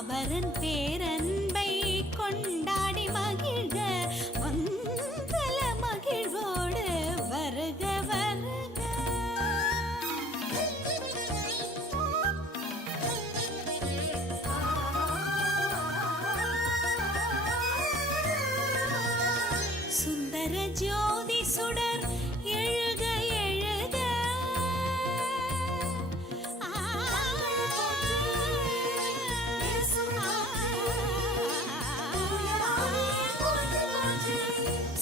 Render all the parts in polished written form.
மாபரன் பேரன்பை கொண்டாடி மகிழ்க மங்கள மகிழ்வோடு வருக வருக. சுந்தர ஜோதி சுடர் எழுக எழுக.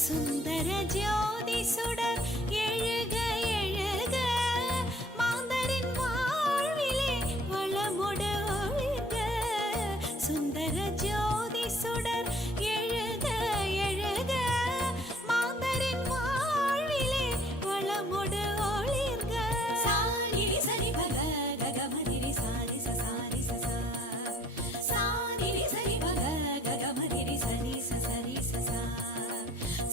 சுந்தர ஜோதி சுடர் எழுக எழுக. மாந்தரின் வாழ்விலே வளமுடு ஒழுக. சுந்தர ஜோதி சுடர் எழுக எழுக. மாந்தரின் வாழ்விலே வளமுடு ஒளிர்க. சானிரி சரி பக ககமதிரி சாரி சசாரி சசா. சானிரி சரி பக ககமதிரி சரி சசரி சசா.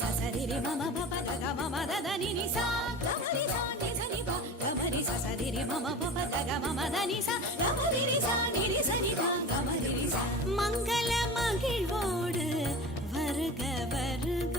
சசரிரி மம பப கக மம ததனி நிசா. கமரி சானி சனி ப கமரி சசரிரி மம பப கக மம தனி சா. கமரிரி சானிரி சனி ப கமரிரி சா. மங்கள மகிழ்வோடு வருக வருக.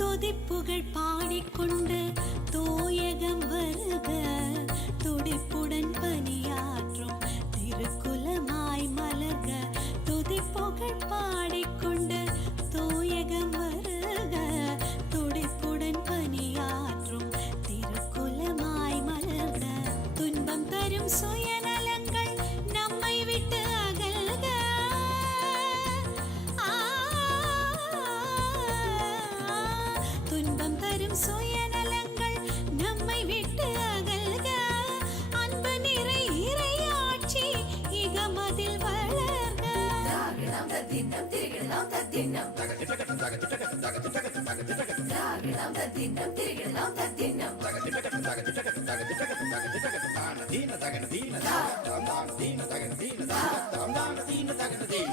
துதிப்புகழ் பாடிக்கொண்டு தூயகம் வருக. துடிப்புடன் பணியாற்றும் திருக்குலமாய் மலர்க. துதிப்புகழ் பாடிக்கொண்டு தூயகம் வருக. துடிப்புடன் பணியாற்றும் திருக்குலமாய் மலர்க. துன்பம் தரும் சுயநலங்கள் நம்மை விட்டு அகல்க. துன்பம் தரும் சுயநலங்கள் நம்மை விட்டு அகல்க. அன்பு நிறை இறையாட்சி இகமதில் வளர்க. திராவிடம் தத்தின்னம் திரிகிடலாம் தத்தின்னம். திராவிடம் தத்தின்னம் திரிகிடலாம் தத்தின்னம். தீன தகன தீன தாம் தீன தகன தீன தாம் தீன தகன தீன.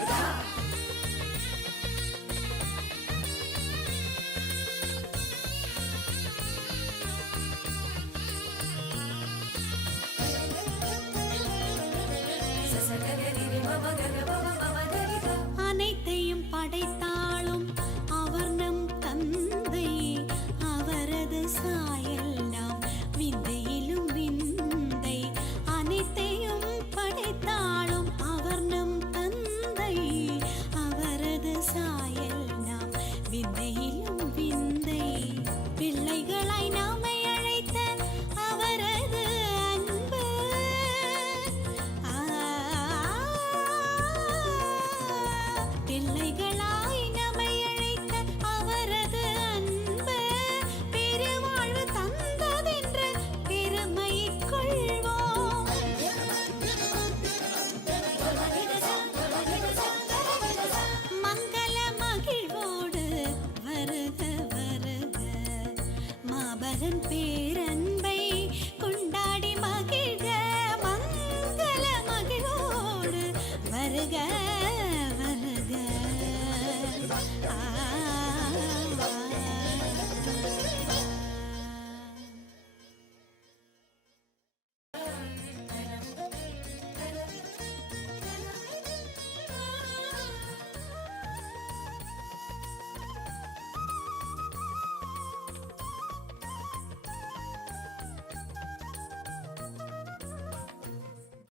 அனைத்தையும் படைத்தாலும் அவர் நம் தந்தை. அவரது சாயல் நாம் விந்தையிலும் விந்தை. அனைத்தையும் படைத்தாலும் அவர் நம் தந்தை. அவரது சாயல் நாம் விந்தையிலும் விந்தை. பிள்ளைகளாய் நாமை அழைத்த அவரது அன்பு. பிள்ளைகளாய் நம்மை அழைத்த அவரது அன்பு பெருவாழ்வு தந்ததென்று பெருமை கொள்வோம். மங்கள மகிழ்வோடு வருக வருக. மாபரன் பேரன்